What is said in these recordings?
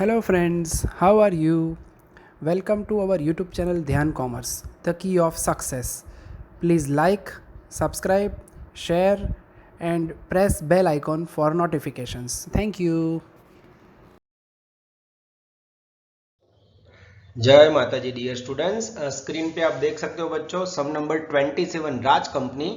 Hello friends, how are you? Welcome to our YouTube channel Dhyan Commerce, the key of success. Please like, subscribe, share and press bell icon for notifications. Thank you. जय माता जी dear students. Screen पे आप देख सकते हो बच्चों सम number 27 राज company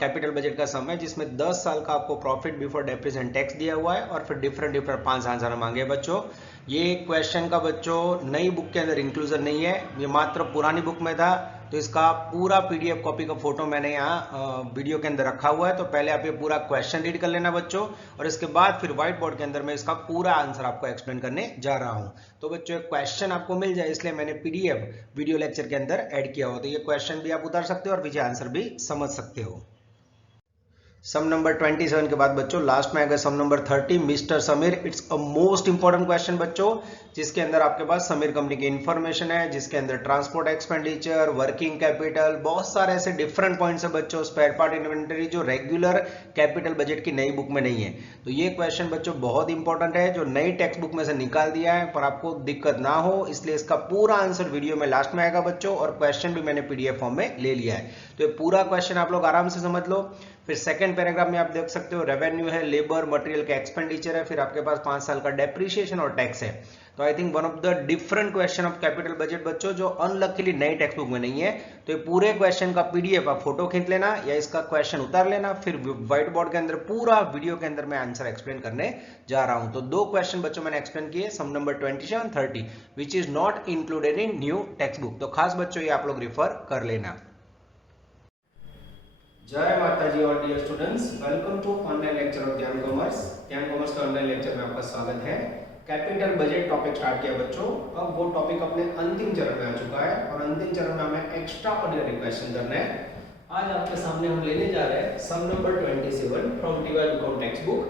capital budget का सम है जिसमें 10 साल का आपको प्रॉफिट बिफोर डेप्रिसिएशन टैक्स दिया हुआ है और फिर डिफरेंट डिफरेंट 5 आंसर मांगे बच्चों। ये क्वेश्चन का बच्चों नई बुक के अंदर इंक्लूजन नहीं है, ये मात्र पुरानी बुक में था, तो इसका पूरा पीडीएफ कॉपी का फोटो मैंने यहाँ वीडियो के अंदर रखा हुआ है। तो पहले आप ये पूरा क्वेश्चन रीड कर लेना बच्चों और इसके बाद फिर व्हाइट बोर्ड के अंदर मैं इसका पूरा आंसर आपको एक्सप्लेन करने जा रहा हूँ। तो बच्चों एक क्वेश्चन आपको मिल जाए इसलिए मैंने पीडीएफ वीडियो लेक्चर के अंदर ऐड किया हुआ, तो ये क्वेश्चन भी आप उतार सकते हो और पीछे आंसर भी समझ सकते हो। सम नंबर 27 के बाद बच्चों लास्ट में आएगा sum number 30 Mister Sameer. It's a most important question बच्चों, जिसके अंदर आपके पास समीर कंपनी की इंफॉर्मेशन है, जिसके अंदर ट्रांसपोर्ट एक्सपेंडिचर, वर्किंग कैपिटल, बहुत सारे ऐसे डिफरेंट पॉइंट्स है बच्चों, स्पेयर पार्ट इन्वेंटरी जो रेगुलर कैपिटल बजट की नई बुक में नहीं है। तो ये क्वेश्चन बच्चों बहुत इंपॉर्टेंट है जो नई टेक्स्ट बुक में से निकाल दिया है, पर आपको दिक्कत ना हो इसलिए इसका पूरा आंसर वीडियो में लास्ट में आएगा बच्चों, और क्वेश्चन भी मैंने पीडीएफ फॉर्म में ले लिया है। तो ये पूरा क्वेश्चन आप लोग आराम से समझ लो। फिर सेकंड पैराग्राफ में आप देख सकते हो रेवेन्यू है, लेबर मटेरियल का एक्सपेंडिचर है, फिर आपके पास 5 साल का डेप्रिसिएशन और टैक्स है। तो I think one of the different question of capital budget बच्चों जो अनलकीली नई टेक्स्ट बुक में नहीं है। तो ये पूरे क्वेश्चन का पीडीएफ आप फोटो खींच लेना या इसका क्वेश्चन उतार लेना, फिर व्हाइट बोर्ड के अंदर पूरा वीडियो के अंदर मैं आंसर एक्सप्लेन करने जा रहा हूं। तो दो क्वेश्चन बच्चों मैंने एक्सप्लेन किए, sum number 27 30 which is not included in new textbook. तो खास बच्चों ये आप लोग रिफर कर लेना। जय माता जी और dear students, welcome to online lecture of Dhyan commerce. Dhyan commerce के ऑनलाइन लेक्चर में आपका स्वागत है। कैपिटल बजट टॉपिक स्टार्ट किया बच्चों, अब वो टॉपिक अपने अंतिम चरण में आ चुका है और अंतिम चरण में हमें एक्स्ट्रा ऑर्डिनरी क्वेश्चन करना है। आज आपके सामने हम लेने जा रहे हैं sum number 27 from TY account textbook,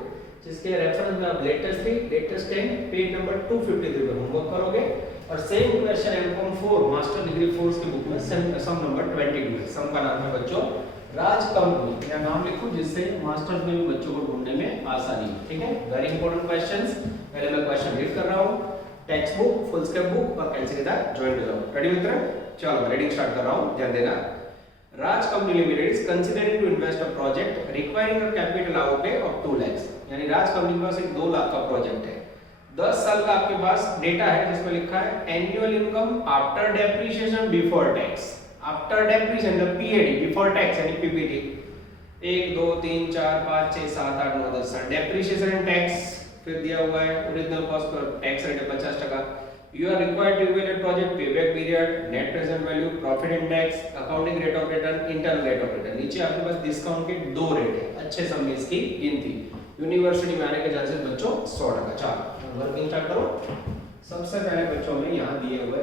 जिसके रेफरेंस में आप लेटेस्ट 3 लेटेस्ट 10 पेज नंबर 253 पर होमवर्क करोगे और same question MCom 4 master degree course की बुक में सम नंबर 22 है। सम का नाम है बच्चों राज कंपनी, या नाम लिखो जिससे मास्टर्स में भी बच्चों को ढूंढने में आसानी हो। ठीक है, वेरी इंपॉर्टेंट क्वेश्चंस। पहले मैं क्वेश्चन रीड कर रहा हूं, textbook, foolscap book और पेंसिल के साथ ज्वाइन हो जाओ। रेडी मित्र? चलो मैं रीडिंग स्टार्ट कर रहा हूं, ध्यान देना। Raj company limited is considering to invest a project requiring a capital outlay of 2 lakh. यानी राज कंपनी के पास एक 2 लाख का प्रोजेक्ट है। 10 साल का आपके पास डेटा है जिसमें लिखा है annual income after depreciation before tax, after depreciation PAD before tax यानी पीपीटी 1 2 3 4 5 6 7 8 9 10 डेप्रिसिएशन एंड टैक्स फिर दिया हुआ है। ओरिजिनल कॉस्ट पर टैक्स रेट है 50%। You are required to evaluate project payback period, net present value, profit index, accounting rate of return, internal rate of return. नीचे आपके पास discount के 2 रेट है, अच्छे समझिए इसकी गिनती। यूनिवर्सिटी में आने के चांसेस बच्चों 100%। चलो वर्किंग स्टार्ट करो। सबसे पहले बच्चों में यहां दिए हुए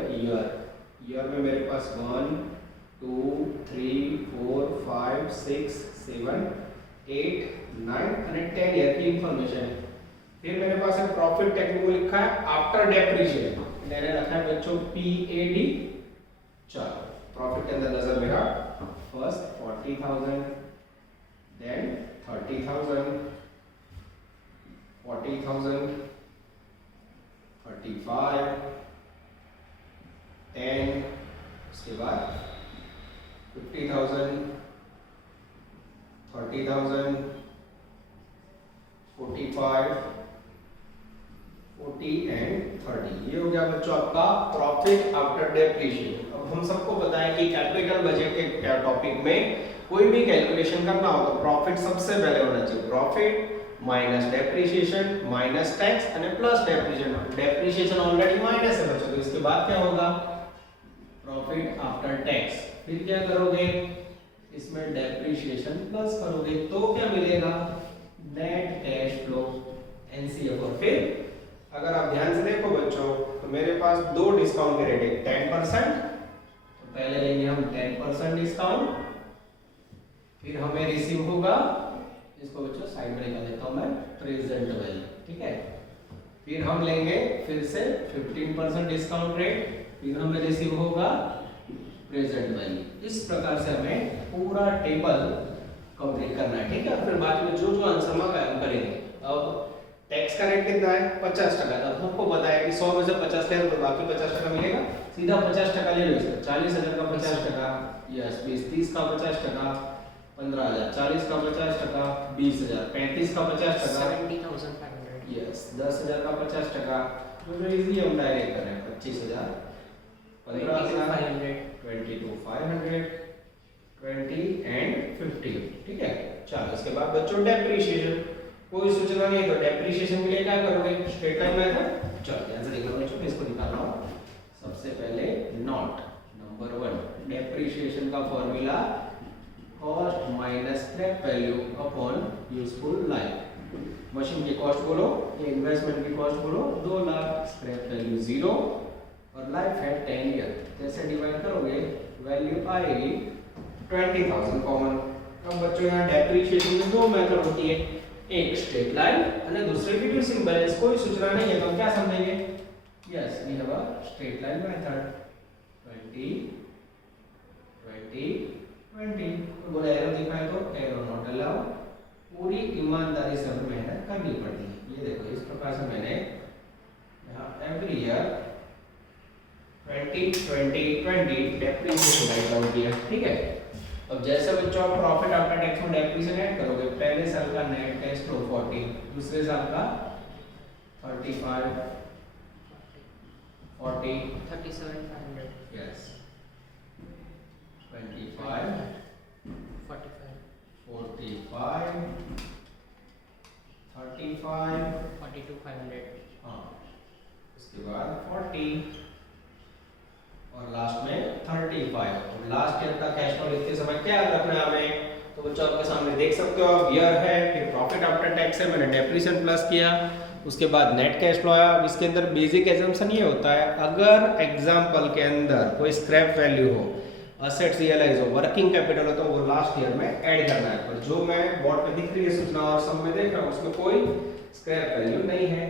ईयर में मेरे पास 1 2 3 4 5 6 7 8 9 और 10 ईयर की इंफॉर्मेशन है। फिर मेरे पास एक प्रॉफिट टेक्निक में लिखा है आफ्टर डेप्रिसिएशन, मैंने रखा है बच्चों पीएडी। चलो प्रॉफिट के अंदर नजर मेरा फर्स्ट 40,000, देन 30,000, 40,000, 35, 10, उसके बाद 50,000, 30,000, 45, 40 एंड 30। ये हो गया बच्चों आपका प्रॉफिट आफ्टर डेप्रिसिएशन। अब हम सबको पता है कि कैपिटल बजट के टॉपिक में कोई भी कैलकुलेशन करना हो तो प्रॉफिट सबसे पहले होना चाहिए, profit minus depreciation minus tax और plus depreciation. Depreciation already minus है बच्चों, तो इसके बाद क्या होगा प्रॉफिट आफ्टर टैक्स। फिर क्या करोगे इसमें डेप्रिसिएशन प्लस करोगे तो क्या मिलेगा नेट कैश फ्लो एनसीएफ। और फिर अगर आप ध्यान से देखो बच्चों तो मेरे पास 2 डिस्काउंट के रेट है 10%, तो पहले लेंगे हम 10% डिस्काउंट, फिर हमें रिसीव होगा, इसको बच्चों साइड में निकाल देता हूं मैं, प्रेजेंट वैल्यू। ठीक है, फिर हम लेंगे फिर से 15% डिस्काउंट रेट, फिर हमें रिसीव होगा प्रेजेंट वैल्यू। इस प्रकार से हमें पूरा टेबल कंप्लीट करना है। ठीक है, फिर बाद में जो जो आंसर मांगा हम करेंगे। अब टैक्स का रेट कितना है 50%। अब हमको पता है कि 100 में से 50 ले तो बाकी 50% मिलेगा, सीधा 50% ले लो इसका। 40,000 का 50%, यस 20, 30 का 50%, 15,000, 40 का 50%, 20,000, 35 का 50%, 70,500, यस 10,000 का 50%। तो इजीली हम डायरेक्ट कर रहे हैं 25,000, 15,000, 22,500, 20 एंड 50। ठीक है, चलो इसके बाद बच्चों डेप्रिसिएशन। कोई सूचना नहीं है तो डेप्रिसिएशन के लिए क्या करोगे, स्ट्रेट लाइन मेथड। चलो ध्यान से देख लो बच्चों, मैं इसको निकाल रहा हूं। सबसे पहले नॉट नंबर 1, डेप्रिसिएशन का formula cost minus scrap value upon useful life. Machine की कॉस्ट बोलो या इन्वेस्टमेंट की कॉस्ट बोलो 2 लाख, स्क्रैप वैल्यू 0 और लाइफ है 10 ईयर। जैसे डिवाइड करोगे वैल्यू आएगी 20,000 कॉमन। अब बच्चों यहाँ डेप्रिसिएशन में दो मेथड होती है, एक स्ट्रेट लाइन और दूसरी रिड्यूसिंग बैलेंस। कोई सूचना नहीं है तो हम क्या समझेंगे, yes we have a straight line method 20 20 20। बोले एरो दिखाए तो एरो नॉट अलाउ। पूरी ईमानदारी से हमें मेहनत करनी पड़ती है। ये देखो इस प्रकार से मैंने यहाँ every year 20 20 20 depreciation write down किया। ठीक है, अब जैसे बच्चों आप प्रॉफिट आफ्टर टैक्स में डेप्रिसिएशन ऐड करोगे, पहले साल का नेट कैश फ्लो 40, दूसरे साल का 35 40 37,500, यस 25 45, 45 35 42,500, हाँ, उसके बाद 40 और लास्ट में 35। और लास्ट ईयर का कैश फ्लो लिखते समय क्या याद रखना है हमें, तो बच्चों आपके सामने देख सकते हो आप, ईयर है, फिर प्रॉफिट आफ्टर टैक्स है, मैंने डेप्रिसिएशन प्लस किया, उसके बाद नेट कैश फ्लो आया। अब इसके अंदर बेसिक एजम्पशन ये होता है, अगर एग्जांपल के अंदर कोई स्क्रैप वैल्यू हो, असेट्स रियलाइज हो, वर्किंग कैपिटल हो, तो वो लास्ट ईयर में ऐड करना है। पर जो मैं बोर्ड पे दिख रही है सूचना और सब में देख रहा हूँ उसमें कोई स्क्रैप वैल्यू नहीं है।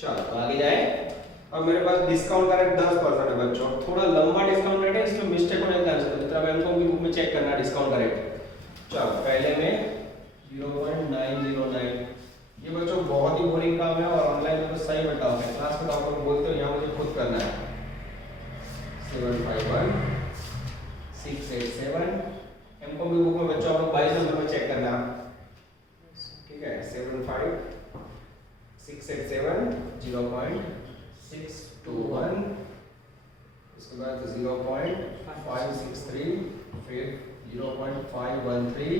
चलो तो आगे जाए। अब मेरे पास डिस्काउंट का रेट 10% है बच्चों, थोड़ा लंबा डिस्काउंट रेट है, इसमें मिस्टेक होने का चांस है, मतलब एमकॉम की बुक में चेक करना डिस्काउंट का रेट। चलो पहले में 0.909। ये बच्चों बहुत ही बोरिंग काम है और ऑनलाइन में तो सही बताओ, मैं क्लास में टॉपर को बोलते हो, यहाँ मुझे खुद करना है। 751 687 एमकॉम की बुक में बच्चों आप लोग 22 नंबर में चेक करना, ठीक है। 75 687 0.621, उसके बाद 0.563, फिर 0.513,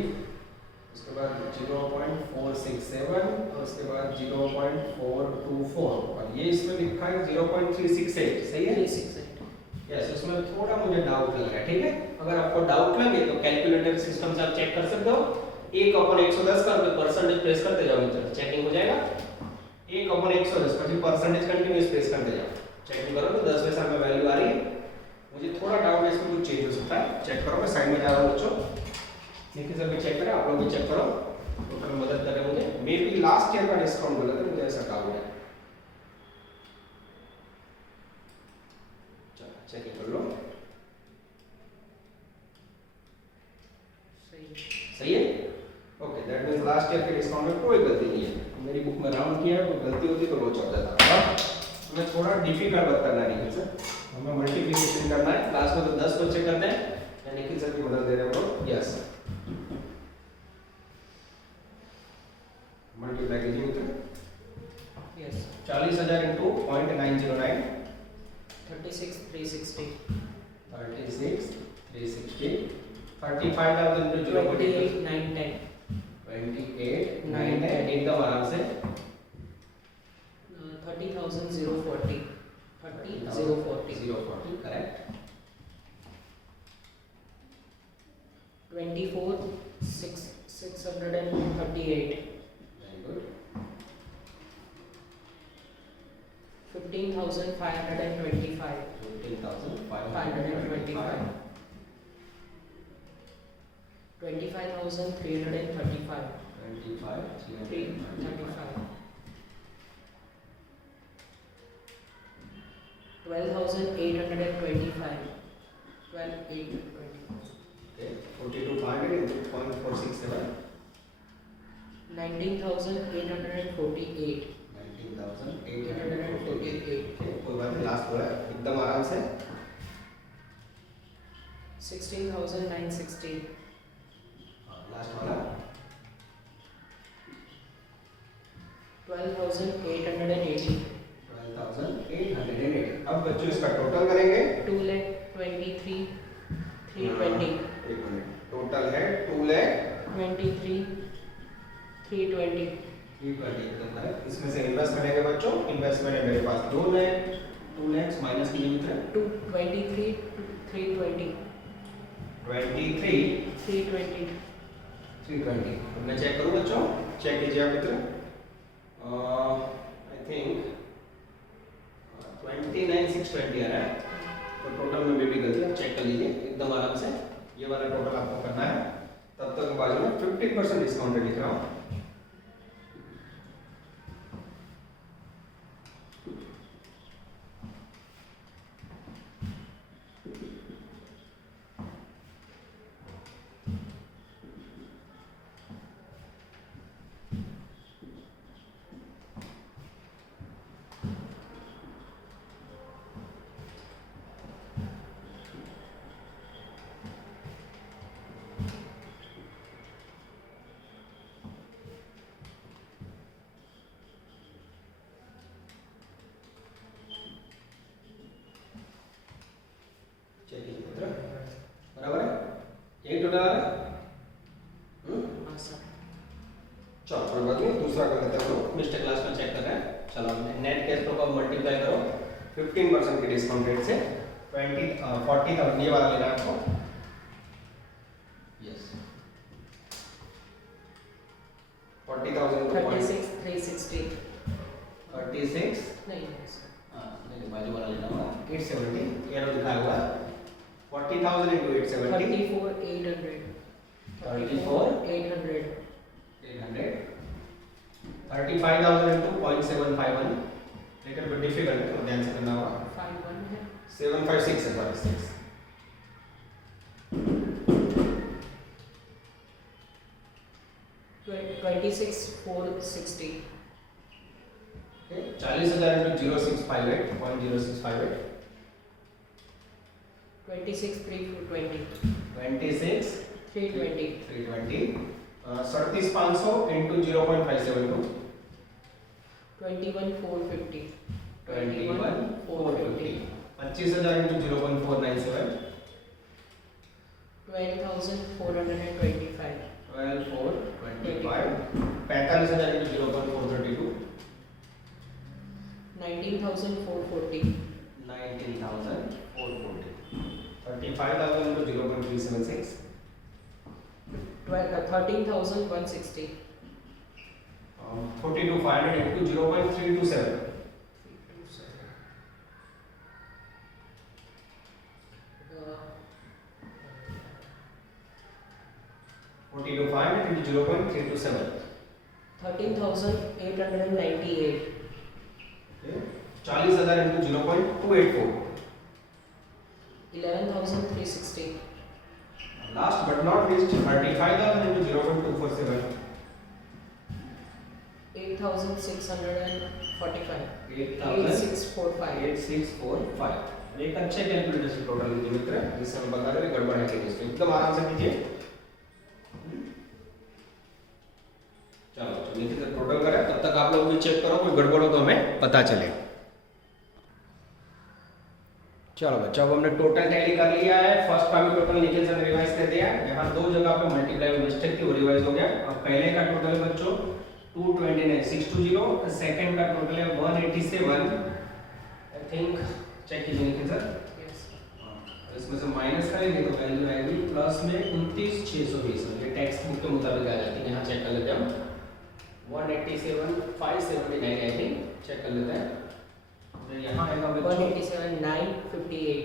उसके बाद 0.467 और उसके बाद 0.424 और ये इसमें लिखा है 0.368, सही है? 368, यस, उसमें थोड़ा मुझे डाउट लग रहा है। ठीक है, अगर आपको डाउट लगे तो कैलकुलेटर सिस्टम से आप चेक कर सकते हो। 1/110 करके परसेंटेज प्रेस करते जाओ, नीचे चेकिंग हो जाएगा। 1/110 पर परसेंटेज कंटिन्यूअस प्रेस करते जाओ, चेकिंग करो तो 10वें साल में वैल्यू आ रही है। मुझे थोड़ा डाउट है इसमें कुछ चेंज हो सकता है, चेक करो। मैं साइड में जा रहा हूं बच्चों, निखिल सर भी चेक करें, आप लोग भी चेक करो, तो फिर मदद करें मुझे। मे बी लास्ट ईयर का डिस्काउंट बोला था, मुझे ऐसा डाउट है। चलो चेक कर लो, सही है? Okay, that means last year के डिस्काउंट में कोई गलती नहीं है। मेरी बुक में राउंड किया है, कोई गलती होती तो रोज चल जाता। हमें थोड़ा डिफिकल्ट वर्क करना है निखिल सर, हमें मल्टीप्लिकेशन करना है। क्लास में तो 10 बच्चे करते हैं, या निखिल सर की मदद दे रहे हो? यस, मल्टीप्लाई कीजिए मित्र। yes, 40,000 into 0.909, 36,360, 36,360, 35,000 into 0.8, 28,910, 28,910, एकदम आराम से 30,040, 30,040, 040, correct. 24,638, very good. 15,525, 15,525, 25,335, 25,335, 12,825, 12,825, okay, 42,500 into 0.467, 19,848, 848 कोई बात नहीं, लास्ट बोला एकदम आराम से। 16,960. लास्ट वाला 12,880. 12,880। अब बच्चों इसका टोटल करेंगे। 2,23,320. एक मिनट, टोटल है 2,23,320 23,320. एकदम करेक्ट। इसमें से इन्वेस्ट करेंगे बच्चों, इन्वेस्टमेंट है मेरे पास 2 लाख, 2 लाख माइनस कीजिए मित्र 23,320. 23,320। 320. अब मैं चेक करूं बच्चों, चेक कीजिए आप मित्र। आई थिंक 29,620 आ रहा है, तो टोटल में भी गलती आप चेक कर लीजिए एकदम आराम से। ये वाला टोटल आपको करना है। तब तक बाजू में 50% डिस्काउंट लिख रहा हूँ। बराबर है, यही टोटल आ रहा है। हाँ सर. चलो कोई बात नहीं, दूसरा कर लेते हैं हम लोग। मिस्टर क्लास में चेक कर रहे हैं। चलो नेट कैश फ्लो को मल्टीप्लाई करो 15% के डिस्काउंट रेट से 40,000 ये वाला लेना है आपको। यस 40,000 को 36,360. 36 नहीं सर. नहीं बाजू वाला लेना होगा 870 एरो लिखा हुआ है 40,000 into 870 34,800. 34,800 800. 35,000 into 0.751 लेकिन बट डिफिकल्ट है, तो ध्यान से करना होगा। 51 है. 756 है sorry 6 26,460. 40,000 into 0658 0.0658 26,320. 26,320 320. 37,500 into 0.572 21,450. 21,450 25,000 into 0.497 12,425. 12,425 45,000 into 0.432 19,440. 19,440 35,000 into 0.376 13,160. 42,500 into 0.327 42,500 into 0.327 13,898. 40,000 into 0.284 11,360. last but not least 35,000 into 0.247 8,645. 8,645 8645. एक अच्छे कैलकुलेटर से टोटल लीजिए मित्र, जिससे हम बता रहे हैं गड़बड़ है कि नहीं, एकदम आराम से कीजिए। चलो नीचे से टोटल करें, तब तक आप लोग भी चेक करो, कोई गड़बड़ हो तो हमें पता चले। चलो बच्चों अब हमने टोटल टैली कर लिया है। फर्स्ट का भी टोटल निखिल सर ने रिवाइज कर दिया है। यहाँ दो जगह पे मल्टीप्लाई में मिस्टेक थी, वो रिवाइज हो गया। अब पहले का टोटल है बच्चों 229,620, सेकंड का टोटल है 187 आई थिंक। चेक कीजिए निखिल सर। Yes. इसमें से माइनस करेंगे तो वैल्यू आएगी प्लस में 29,620। ये टेक्स्ट बुक के मुताबिक आ जाती है। यहाँ चेक कर लेते हैं हम 187,579 आई थिंक। चेक कर लेते हैं। तो यहाँ आएगा बच्चों 187,958.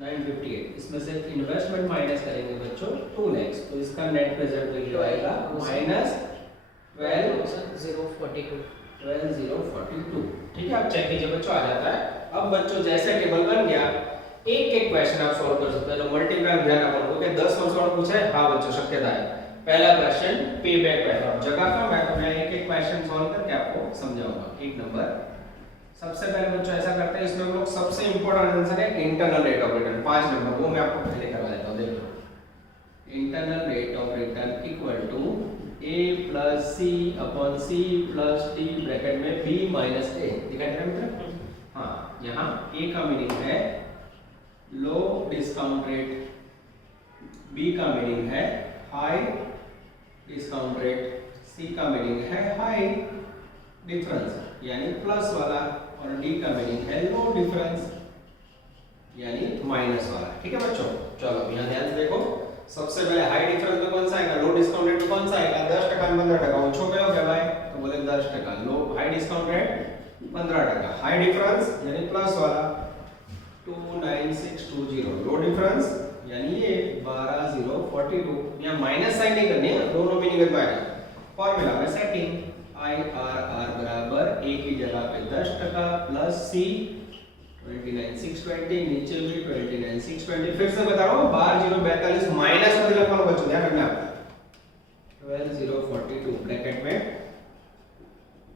958। इसमें से इन्वेस्टमेंट माइनस करेंगे बच्चों 2 लाख, तो इसका नेट प्रेजेंट वैल्यू आएगा माइनस 12,042. 12,042। ठीक है, आप चेक कीजिए बच्चों, आ जाता है। अब बच्चों जैसे टेबल बन गया, एक एक क्वेश्चन आप सॉल्व कर सकते हैं। मल्टीप्लाई ध्यान अपन को कि 10 क्वेश्चन पूछा है, हाँ बच्चों शक्यता है। पहला क्वेश्चन पे बैक पैटर्न जगह का, मैं एक एक क्वेश्चन सॉल्व करके आपको समझाऊंगा। एक नंबर सबसे पहले बच्चों ऐसा करते हैं, इसमें हम लोग सबसे इंपॉर्टेंट आंसर है internal rate of return 5 number, वो मैं आपको पहले करवा देता हूँ। देखो internal rate of return equal to a plus C upon C plus T bracket में b माइनस a, दिखाई दे रहा है मित्र? हाँ, यहाँ a का मीनिंग है लो डिस्काउंट रेट, b का मीनिंग है हाई डिस्काउंट रेट, c का मीनिंग है हाई डिफरेंस यानी प्लस वाला, और d का मीनिंग है लो डिफरेंस यानी माइनस वाला। ठीक है बच्चों, चलो यहाँ ध्यान से देखो। सबसे पहले हाई डिफरेंस में कौन सा आएगा, लो डिस्काउंट रेट में कौन सा आएगा, 10% 15%। वो छोटे हो गया भाई, तो बोले 10%। Low high discount rate 15%, high difference यानी प्लस वाला 29620, लो डिफरेंस यानी ये 12042। यहाँ माइनस साइन नहीं करनी है, दोनों मीनिंग में आएगा। फॉर्मूला में सेटिंग IRR बराबर a की जगह पे 10% प्लस c 29620, नीचे भी 29620। फिर से बता रहा हूँ, बार 042 माइनस में लिखना बच्चों, ध्यान रखना। 12042 ब्रैकेट में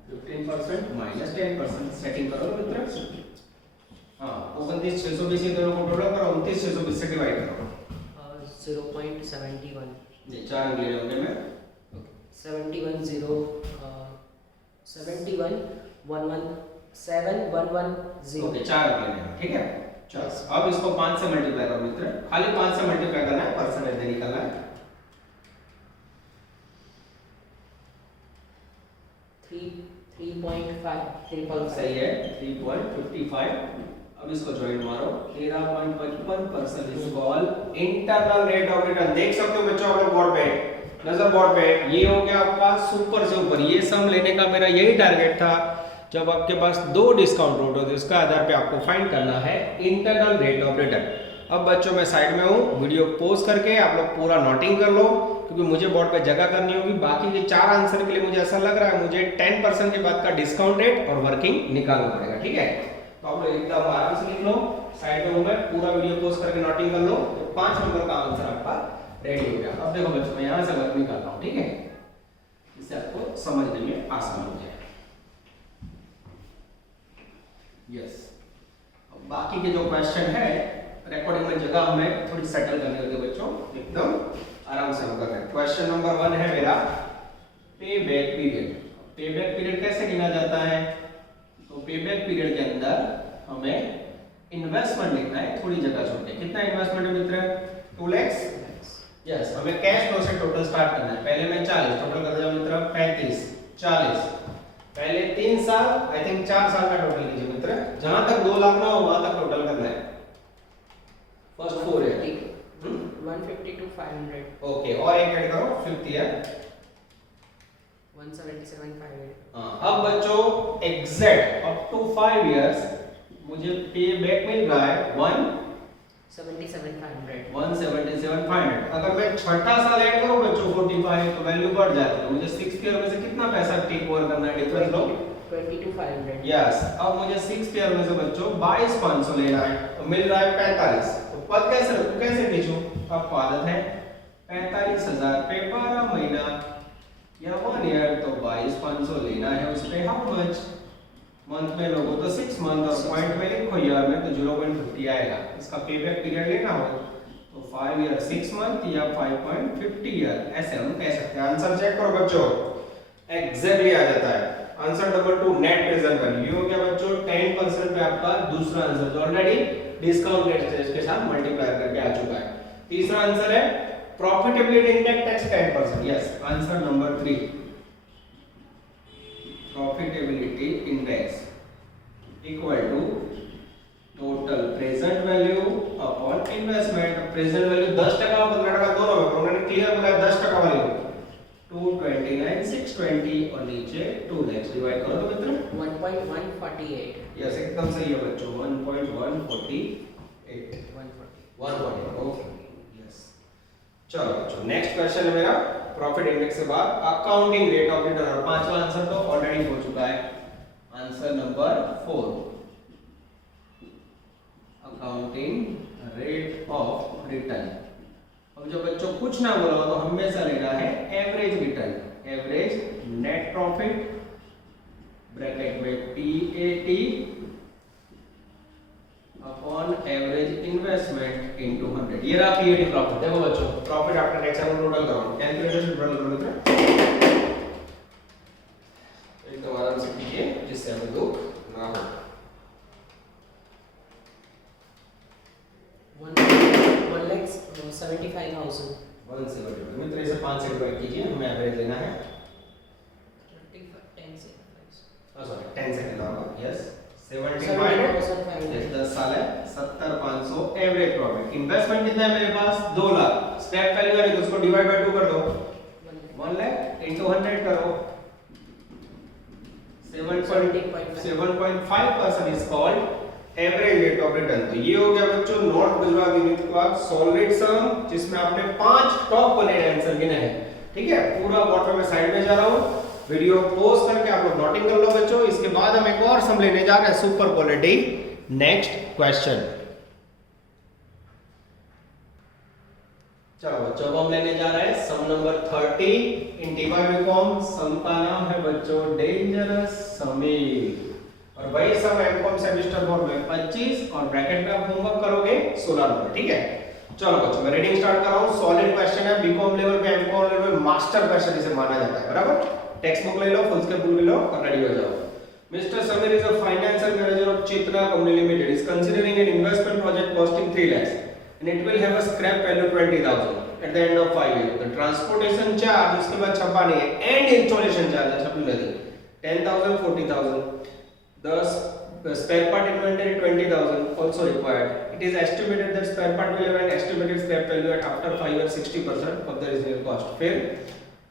15% माइनस 10%, सेटिंग करो मित्र। हाँ, 29620 ये दोनों को टोटल करो, 29620 से डिवाइड करो। 0.71 ये चार अंक ले होंगे मैं 711171110। ओके, चार अंक लेने हैं, ठीक है। चलो अब इसको 5 से मल्टीप्लाई करो मित्र, खाली 5 से मल्टीप्लाई करना है, परसेंटेज नहीं निकालना है। 3.5 सही है, 3.55। अब इसको ज्वाइन मारो, 13.55% is called internal rate of return. देख सकते हो बच्चों आप लोग बोर्ड पे, नजर बोर्ड पे, ये हो गया आपका सुपर से ऊपर। ये सम लेने का मेरा यही टारगेट था। जब आपके पास दो डिस्काउंट रूट होते हैं, उसका आधार पे आपको फाइंड करना है इंटरनल रेट ऑफ रिटर्न। अब बच्चों मैं साइड में हूँ, वीडियो पॉज करके आप लोग पूरा नोटिंग कर लो, क्योंकि मुझे बोर्ड पे जगह करनी होगी। बाकी के 4 आंसर के लिए मुझे ऐसा लग रहा है मुझे 10% के बाद का डिस्काउंट रेट और वर्किंग निकालना पड़ेगा, ठीक है। तो आप लोग एकदम आराम से लिख लो, साइड में हूँ मैं, पूरा वीडियो पॉज करके नोटिंग कर लो, तो 5 नंबर का आंसर आपका रेडी हो गया। अब देखो बच्चों, मैं यहाँ से वर्क निकाल रहा हूँ, ठीक है, इससे आपको समझने में आसान हो जाए। यस, अब बाकी के जो क्वेश्चन है रिकॉर्डिंग में जगह हमें थोड़ी सेटल करने होगी बच्चों, एकदम आराम से हम कर रहे हैं। क्वेश्चन नंबर 1 है मेरा पे बैक पीरियड। पे बैक पीरियड कैसे गिना जाता है, तो पे बैक पीरियड के अंदर हमें इन्वेस्टमेंट लिखना है, थोड़ी जगह छोड़ के। कितना इन्वेस्टमेंट है मित्र, 2 लाख। यस, हमें कैश फ्लो से टोटल स्टार्ट करना है। पहले मैं 40 टोटल कर दिया मित्र, 35 40, पहले 3 साल, आई थिंक 4 साल का टोटल कीजिए मित्र, जहां तक 2 लाख ना हो वहां तक टोटल करना है। फर्स्ट 4 है 150 to 500, ओके, और एक ऐड करो 50 है 177,500। हां, अब बच्चों एग्जैक्ट अप टू 5 इयर्स मुझे पे बैक मिल रहा है 177,500। 177,500। अगर मैं छठा साल ऐड करूं बच्चों 45, तो वैल्यू बढ़ जाती है। मुझे 6th ईयर में से कितना पैसा टेक ओवर करना है, डिफरेंस लो 20 to 500। यस, अब मुझे 6th ईयर में से बच्चों 22,500 लेना है, तो मिल रहा है 45। तो पद कैसे रखूं, कैसे खींचूं, आपको आदत है 45,000 पे 12 महीना या 1 ईयर, तो 22,500 लेना है। उस पे हाउ मच, मंथ में लोगों तो 6 मंथ, और पॉइंट में लिखो ईयर में, तो 0.50 आएगा। इसका पेबैक पीरियड लेना हो तो 5 ईयर 6 मंथ या 5.50 ईयर, ऐसे हम कह सकते हैं। आंसर चेक करो बच्चों, एग्जैक्टली आ जाता है। Answer number 2 net present value हो गया बच्चों 10% पे आपका दूसरा आंसर, जो ऑलरेडी डिस्काउंट रेट के साथ मल्टीप्लाई करके आ चुका है। तीसरा आंसर है profitability index tax 10%। Yes, answer number 3 profitability index equal to total present value upon investment. Present value 10% और 15% दोनों में, उन्होंने क्लियर बोला 10% वाली 229,620 और नीचे 2 लाख डिवाइड करो तो मित्र 1.148। यस, एकदम सही है बच्चों, 1.148 140। Okay, yes. चलो बच्चों, नेक्स्ट क्वेश्चन है मेरा प्रॉफिट इंडेक्स के बाद अकाउंटिंग रेट ऑफ रिटर्न, और पांचवा आंसर तो ऑलरेडी हो चुका है। Answer number 4 accounting rate of return. अब जब बच्चों कुछ ना बोला हो तो हमेशा लेना है average return, average net profit bracket में PAT on average investment into 100। ये रहा पीएटी प्रॉफिट। देखो बच्चों, प्रॉफिट आफ्टर टैक्स हम टोटल करो, कैलकुलेटर से टोटल करो मित्र, एकदम आराम से कीजिए जिससे हमें दुख ना हो। 1,75,000 170 मित्र, इसे 5 से डिवाइड कीजिए, हमें एवरेज लेना है। 10 seconds सॉरी 10 सेकंड होगा। यस 75 70,500 10 साल है 70,500 एवरेज प्रॉफिट। इन्वेस्टमेंट कितना है मेरे पास 2 लाख, स्क्रैप वैल्यू है तो उसको डिवाइड बाय 2 कर दो, 1 लाख इनटू 100 करो, 7.5% is called average rate of return. तो ये हो गया बच्चों नोट भिजवा देने के बाद सॉलिड सम, जिसमें आपने 5 टॉप वाले आंसर गिने हैं। ठीक है, पूरा बॉटम में साइड में जा रहा हूं, वीडियो पॉज करके आप लोग नोटिंग कर लो बच्चों। इसके बाद हम एक और सम लेने जा रहे हैं, सुपर क्वालिटी। नेक्स्ट क्वेश्चन, चलो बच्चों अब हम लेने जा रहे हैं सम नंबर 30 इन डिवाइड फॉर्म। सम का नाम है बच्चों डेंजरस समीर, और वही सम एमकॉम सेमेस्टर 4 में 25 और ब्रैकेट में आप होमवर्क करोगे 16 नंबर। ठीक है, चलो बच्चों मैं रीडिंग स्टार्ट कर रहा हूं। सॉलिड क्वेश्चन है, बीकॉम लेवल पे, एमकॉम लेवल पे मास्टर क्वेश्चन इसे माना जाता है, बराबर। टेक्स्ट बुक ले लो, फुल स्केप बुक ले लो और रेडी हो जाओ। Mr. Samir is a financial manager of Chitra Company Limited. Is considering an investment project costing 3 lakhs and it will have a scrap value 20,000 at the end of 5 years. The transportation charge उसके बाद छपा नहीं है and installation charge छपी नहीं, 10,000 40,000. The spare part inventory 20,000 also required. It is estimated that spare part will have an estimated scrap value at after 5 years 60% of the original cost. फिर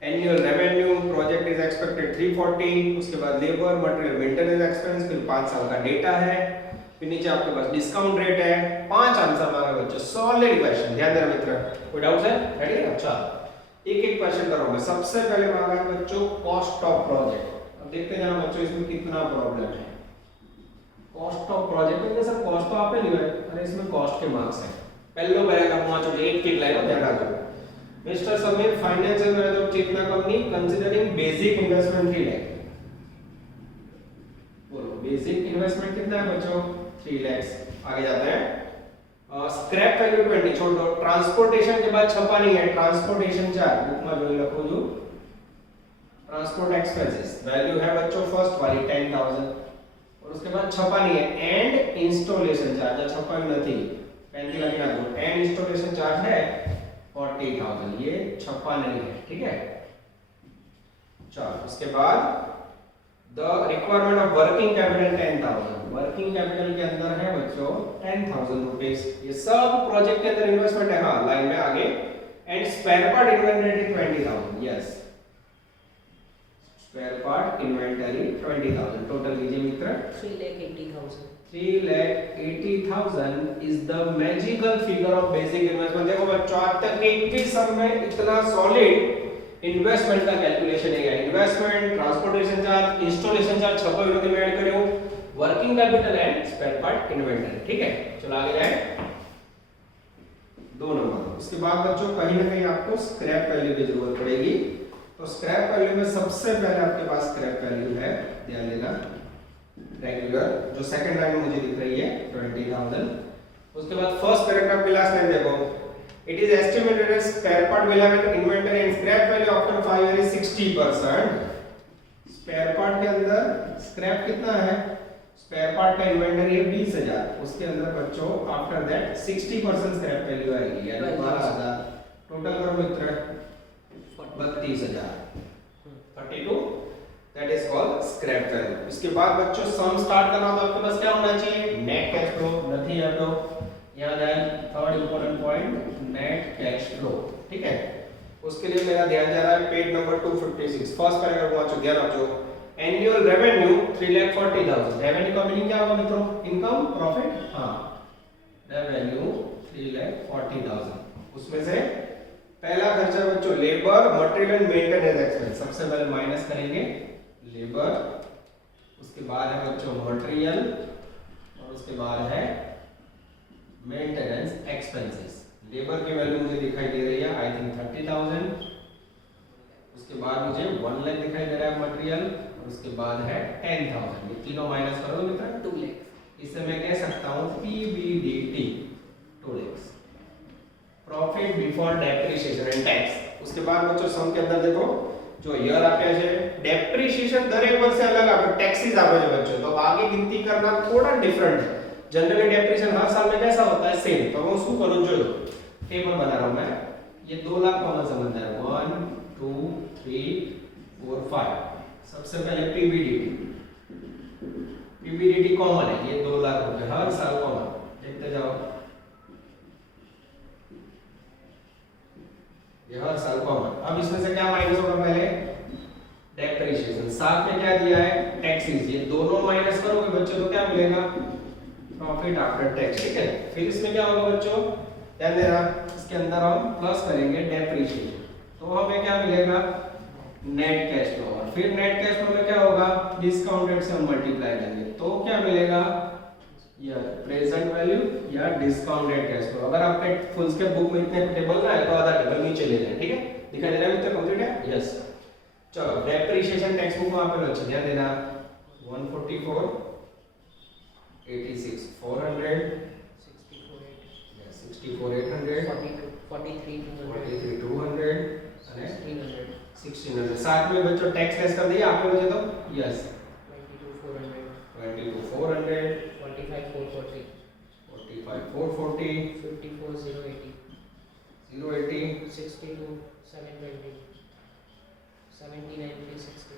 annual revenue project is expected 340, उसके बाद labour material maintenance expense, फिर 5 साल का data है, फिर नीचे आपके पास डिस्काउंट रेट है। 5 आंसर मांगा बच्चों, सॉलिड क्वेश्चन, ध्यान देना मित्र। कोई डाउट है? रेडी है? अच्छा एक एक क्वेश्चन करूंगा। सबसे पहले मांगा है बच्चों कॉस्ट ऑफ प्रोजेक्ट। अब देखते जाना बच्चों इसमें कितना प्रॉब्लम है। कॉस्ट ऑफ प्रोजेक्ट में सर कॉस्ट तो आपने लिया है, अरे इसमें कॉस्ट के मार्क्स हैं। पहले पैराग्राफ में चलो एक एक लाइन ध्यान रखो। Mr. Samir, financial manager of Chitra Company, considering basic investment 3 lakh. बोलो basic investment कितना है बच्चों? 3 lakhs। आगे जाते हैं। स्क्रैप वैल्यू 20 छोड़ दो। ट्रांसपोर्टेशन के बाद छपा नहीं है, ट्रांसपोर्टेशन चार्ज बुक में जो लिखो जो ट्रांसपोर्ट एक्सपेंसेस वैल्यू है बच्चों फर्स्ट वाली 10,000 और उसके बाद छपा नहीं है एंड इंस्टॉलेशन चार्ज छपा नहीं, 35 लगा दो एंड इंस्टॉलेशन चार्ज है 40,000, ये छपा नहीं है। ठीक है, चलो उसके बाद the requirement of working capital 10,000। Working capital के अंदर है बच्चों 10,000 रुपीस। ये सब प्रोजेक्ट के अंदर इन्वेस्टमेंट है, हाँ लाइन में आगे। And spare part inventory 20,000, yes spare part inventory 20,000। Total कीजिए मित्र 3,80,000। 3,80,000 is the magical figure of basic investment। देखो बच्चों आज तक एक भी सम में इतना सॉलिड इन्वेस्टमेंट का कैलकुलेशन नहीं है। Investment, transportation charge, installation charge छपा विनोद में ऐड करो, working capital and spare part inventory. ठीक है, चलो आगे जाए 2 नंबर। उसके बाद बच्चों कहीं ना कहीं आपको स्क्रैप वैल्यू की जरूरत पड़ेगी। तो स्क्रैप वैल्यू में सबसे पहले आपके पास स्क्रैप वैल्यू है, ध्यान देना रेगुलर जो सेकंड लाइन में मुझे दिख रही है 20,000। उसके बाद फर्स्ट पैराग्राफ की लास्ट लाइन देखो, it is estimated that spare part will have an inventory and scrap value after 5 years is 60%। Spare part के अंदर स्क्रैप कितना है? स्पेयर पार्ट का इन्वेंटरी है 20,000, उसके अंदर बच्चों आफ्टर दैट 60% स्क्रैप वैल्यू आएगी यानी 12,000। टोटल करो मित्र 32,000, 32 that is called scrap value. इसके बाद बच्चों सम स्टार्ट करना तो आपके पास क्या होना चाहिए? Net cash flow. नथिंग है तो याद है third important point net cash flow. ठीक है, उसके लिए मेरा ध्यान जा रहा है पेज नंबर 256 फर्स्ट पैराग्राफ वाचो, ध्यान रखो। Annual revenue 3,40,000। रेवेन्यू का मीनिंग क्या होगा मित्रों? Income, profit. हां, रेवेन्यू 3,40,000। उसमें से पहला खर्चा बच्चों labour, material and maintenance expense. सबसे पहले माइनस करेंगे लेबर, उसके बाद है बच्चों मटेरियल और उसके बाद है मेंटेनेंस एक्सपेंसेस। लेबर की वैल्यू मुझे दिखाई दे रही है आई थिंक 30,000। उसके बाद मुझे 1 लाख दिखाई दे रहा है मटेरियल और उसके बाद है 10,000। ये तीनों माइनस करो मित्र 2 लाख। इसे मैं कह सकता हूं PBDT टूडेक्स, profit before depreciation and tax. उसके बाद बच्चों सम के अंदर देखो जो ईयर आप्या છે डेप्रिसिएशन દરેક વર્ષે અલગ આપે, टैक्सेस આપે છે बच्चों, तो आगे गिनती करना थोड़ा डिफरेंट है। जनरली डेप्रिसिएशन हर साल में कैसा होता है सेम, तो मैं उसको करूं जो टेबल बना रहा हूं मैं। ये 2 लाख कॉमन समझ है 1 2 3 4 5। सबसे पहले पीबीडीटी कॉमन है, ये 2 लाख रुपए हर साल कॉमन, देखते जाओ ये हर साल कॉमन। अब इसमें से क्या माइनस होगा, पहले डेप्रिसिएशन, साथ में क्या दिया है टैक्सेस, ये दोनों माइनस करोगे बच्चों तो क्या मिलेगा प्रॉफिट आफ्टर टैक्स, ठीक है। फिर इसमें क्या होगा बच्चों, ध्यान देना, इसके अंदर हम प्लस करेंगे डेप्रिसिएशन, तो हमें क्या मिलेगा नेट कैश फ्लो, और फिर नेट कैश फ्लो में क्या होगा डिस्काउंटेड से हम मल्टीप्लाई करेंगे तो क्या मिलेगा या प्रेजेंट वैल्यू या डिस्काउंटेड कैश फ्लो। अगर आपके फुल स्केप बुक में इतने टेबल ना है तो आधा टेबल नीचे ले लें, ठीक है। दिखाई दे रहा है मित्र, कंप्लीट है, यस। चलो डेप्रिसिएशन टेक्स्ट बुक में आप लोग अच्छे ध्यान देना, 144 86 400 64 800 43 200 અને 1600 1600। साथ में बच्चों टैक्स लेस कर दिया आप लोगों ने तो यस 22 400 22 400 45 440 45 440 54 080 080 62 720 79 360।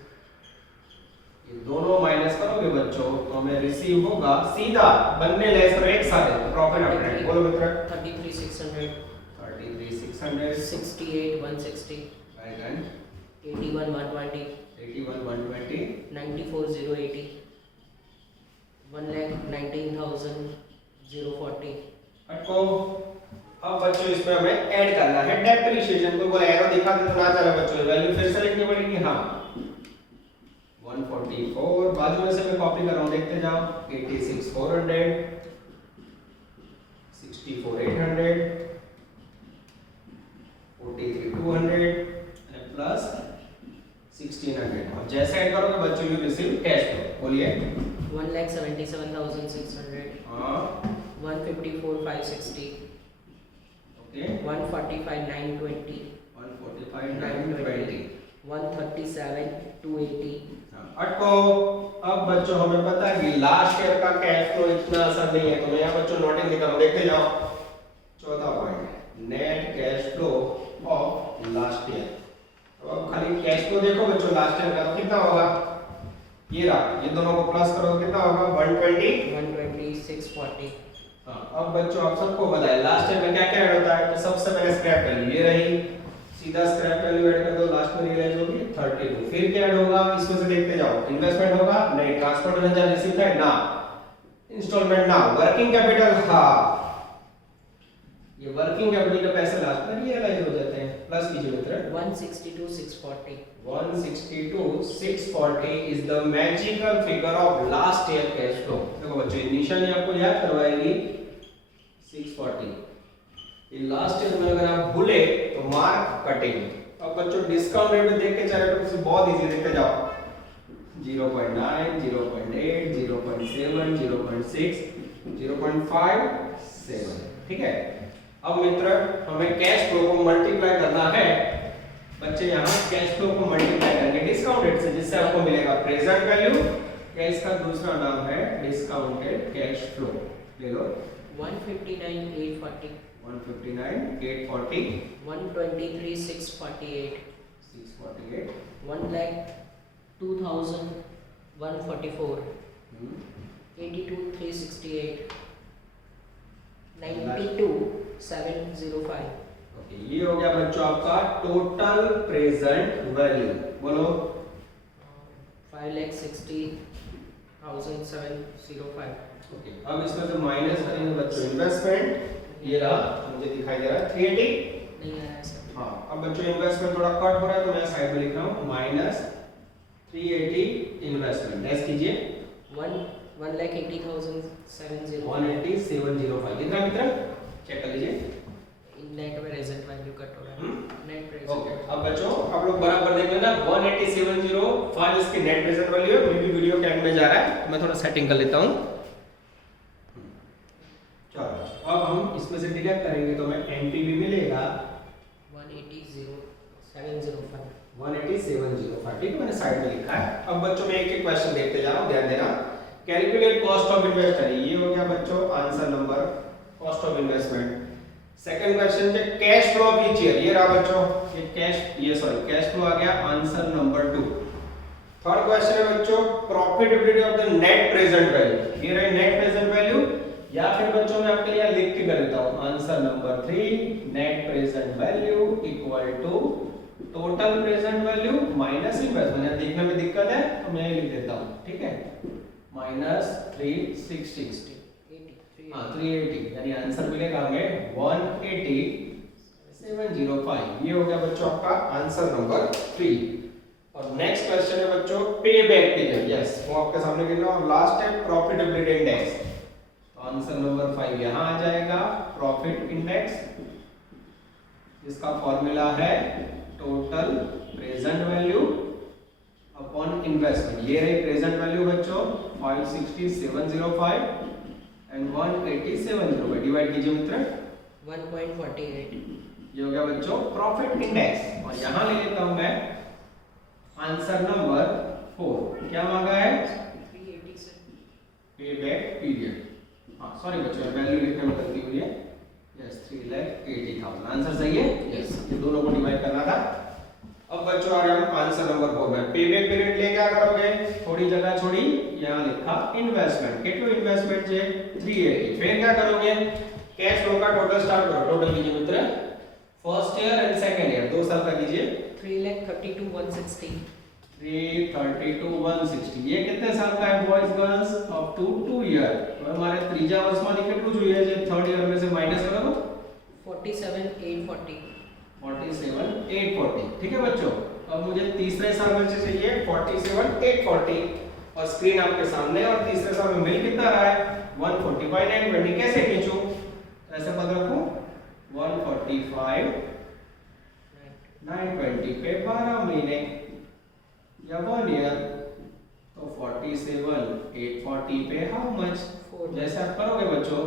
ये दोनों माइनस करोगे बच्चों तो हमें रिसीव होगा सीधा बनने लेस और एक साथ प्रॉफिट आफ्टर टैक्स, बोलो मित्र 33 600 33 600 68 160 राइट एंड 81 120 81 120 94 080 1,19,000 040। अटको। अब बच्चों इसमें हमें ऐड करना है डेप्रिसिएशन, तो बोले एरो दिखा दे तो ना चले बच्चों, वैल्यू फिर से लिखनी पड़ेगी, हाँ 144 बाजू में से मैं कॉपी कर रहा हूं, देखते जाओ 86 400 64 800 43 200 और प्लस 1600। अब जैसे ऐड करोगे बच्चों यू रिसीव कैश फ्लो, बोलिए 1,77,600 हां 154 560 ओके 145 920 145 920 137 280। अटको। अब बच्चों हमें पता है कि लास्ट ईयर का कैश फ्लो इतना आसान नहीं है, तो मैं यहाँ बच्चों नोटिंग लिख रहा हूँ, देखते जाओ चौथा point net cash flow of last year. तो अब खाली कैश फ्लो देखो बच्चों लास्ट ईयर का तो कितना होगा, ये रहा, ये दोनों को प्लस करो कितना होगा 120 120 640। हाँ। अब बच्चों आप सबको पता है लास्ट ईयर में क्या क्या ऐड होता है, तो सबसे पहले स्क्रैप वैल्यू ये रही, सीधा स्क्रैप वैल्यू ऐड कर दो, लास्ट में रियलाइज होगी 32। फिर क्या ऐड होगा इसमें से देखते जाओ, इन्वेस्टमेंट होगा नहीं, ट्रांसपोर्टेशन चार्ज रिसीव है ना, इंस्टॉलमेंट ना, वर्किंग कैपिटल हाँ, ये वर्किंग कैपिटल के पैसे लास्ट में रियलाइज हो जाते हैं। प्लस कीजिए मित्र 162 640 162 640 is the magical figure of last year cash flow. देखो बच्चों निशानी आपको याद करवाएगी 640, ये लास्ट ईयर में अगर आप भूले तो मार्क कटिंग। अब बच्चों डिस्काउंट रेट में देख के चले तो बहुत इजी, देखते जाओ 0.9 0.8 0.7 0.6 0.57, ठीक है। अब मित्र हमें कैश फ्लो को मल्टीप्लाई करना है बच्चे, यहाँ कैश फ्लो को मल्टीप्लाई करेंगे डिस्काउंट रेट से, जिससे आपको मिलेगा प्रेजेंट वैल्यू या इसका दूसरा नाम है डिस्काउंटेड कैश फ्लो, ले लो 159 840 159 840 123 648 648 1,02,000 144 82 368 92 705। ओके, ये हो गया बच्चों आपका टोटल प्रेजेंट वैल्यू, बोलो 5,60,705। ओके। अब इसमें से माइनस करेंगे बच्चों इन्वेस्टमेंट, ये रहा मुझे दिखाई दे रहा है 380 नहीं आया सर। हाँ। अब बच्चों इन्वेस्टमेंट थोड़ा कट हो रहा है तो मैं साइड में लिख रहा हूँ माइनस 380 इन्वेस्टमेंट, लेस कीजिए 1,80,705। 18705 कितना मित्र चेक कर लीजिए, नेट में रेजेंट वैल्यू कट हो रहा है, नेट प्रेजेंट। ओके। अब बच्चों आप लोग बराबर देख लेना 18705 इसकी नेट प्रेजेंट वैल्यू है, मे भी वीडियो के एंड में जा रहा है तो मैं थोड़ा सेटिंग कर लेता हूँ। चलो अब हम इसमें से डिडक्ट करेंगे तो हमें एनपीवी मिलेगा 180,705. 18705, ठीक है, मैंने साइड में लिखा है। अब बच्चों में एक एक क्वेश्चन देखते जा रहा हूं, ध्यान देना। कैलकुलेट कॉस्ट ऑफ इन्वेस्टमेंट, ये हो गया बच्चों answer number, cost of investment. Second question है cash flow of each year, ये रहा बच्चों, ये कैश फ्लो आ गया आंसर नंबर 2। थर्ड क्वेश्चन है बच्चों profitability of the net present value, ये रही नेट प्रेजेंट वैल्यू, या फिर बच्चों मैं आपके लिए लिख के कर देता हूं answer number 3, net present value equal to total present value minus investment. देखने में दिक्कत है तो मैं लिख देता हूं, ठीक है, माइनस 360, हाँ 380, यानी आंसर मिलेगा हमें 180,705। ये हो गया बच्चों आपका आंसर नंबर 3। और नेक्स्ट क्वेश्चन है बच्चों पे बैक पीरियड, यस वो आपके सामने गिन रहा हूं। लास्ट है प्रॉफिटेबिलिटी इंडेक्स, तो आंसर नंबर 5 यहां आ जाएगा। प्रॉफिट इंडेक्स, इसका फॉर्मूला है total present value upon investment. ये रही प्रेजेंट वैल्यू बच्चों 560,705 एंड 180,705, डिवाइड कीजिए मित्र 1.48. ये हो गया बच्चों प्रॉफिट इंडेक्स। और यहां ले लेता हूं मैं आंसर नंबर 4, क्या मांगा है 387. पे बैक पीरियड, हाँ सॉरी बच्चों वैल्यू लिखने में गलती हुई है, यस 3,80,000 आंसर सही है, यस ये दोनों को डिवाइड करना था। अब बच्चों आ रहे हम आंसर नंबर 4 में। पे बैक पीरियड ले क्या करोगे, थोड़ी जगह छोड़ी, यहां लिखा इन्वेस्टमेंट, कितना इन्वेस्टमेंट है 380, फिर क्या करोगे कैश फ्लो का टोटल स्टार्ट करो, टोटल कीजिए मित्र first year and second year 2 साल का कीजिए 3,32,160. 332,160, ये कितने साल का है boys girls, up to 2 year. तो हमारे ત્રીજા વર્ષમાંથી કેટલું જોઈએ છે, થર્ડ ઈયર में से माइनस करो 47,840. 47,840, ठीक है बच्चों। अब मुझे तीसरे साल में से चाहिए 47,840 और स्क्रीन आपके सामने, और तीसरे साल में मिल कितना रहा है 145,920, कैसे खींचूं, ऐसे पद रखूं 145,920 पे 12 महीने या 1 ईयर, तो 47,840 पे हाउ मच, जैसे आप करोगे बच्चों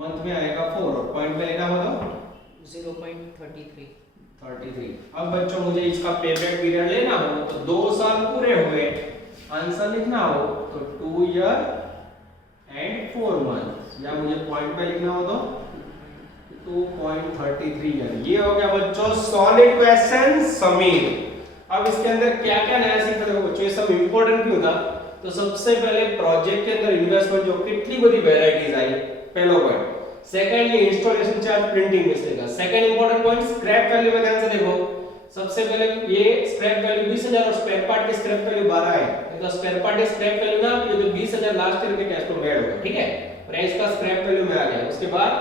मंथ में आएगा 4 और पॉइंट पे लेना होगा 0.33. 33। अब बच्चों मुझे इसका पेबैक पीरियड लेना हो तो 2 साल पूरे हुए, आंसर लिखना हो तो 2 ईयर एंड 4 मंथ, या मुझे पॉइंट पे लिखना हो तो 2.33 ईयर। ये हो गया बच्चों सॉलिड क्वेश्चन समीर। अब इसके अंदर क्या क्या नया सीखा देखो बच्चों, ये सब इंपॉर्टेंट क्यों था, तो सबसे पहले प्रोजेक्ट के अंदर इन्वेस्टमेंट जो कितनी बड़ी वैरायटीज आई, पहला पॉइंट। सेकंड ये इंस्टॉलेशन चार्ज प्रिंटिंग मिस्टेक का। Second important point scrap value में ध्यान से देखो, सबसे पहले ये स्क्रैप वैल्यू 20,000 और स्पेयर पार्ट की स्क्रैप वैल्यू 12 है, तो स्पेयर पार्ट की स्क्रैप वैल्यू ना ये जो 20,000 लास्ट ईयर के कैश फ्लो में ऐड होगा, ठीक है, प्राइस का स्क्रैप वैल्यू में आ गया। उसके बाद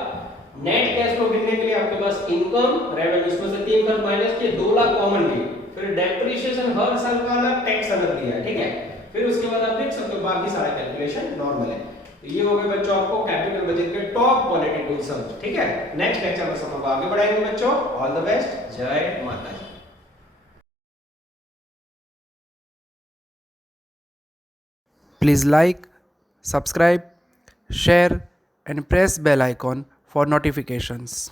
नेट कैश फ्लो गिनने के लिए आपके पास इनकम रेवेन्यू, इसमें से 3 खर्च माइनस किए 2 लाख कॉमन की, फिर डेप्रिसिएशन हर साल का अलग, टैक्स अलग दिया है, ठीक है, फिर उसके बाद आप देख सकते हो बाकी सारा कैलकुलेशन नॉर्मल है। तो ये हो गए बच्चों आपको कैपिटल बजट के टॉप क्वालिटी टूल समझ, ठीक है। नेक्स्ट लेक्चर में हम लोग आगे बढ़ाएंगे बच्चों, ऑल द बेस्ट, जय माता दी। Please like, subscribe, share and press bell icon for notifications.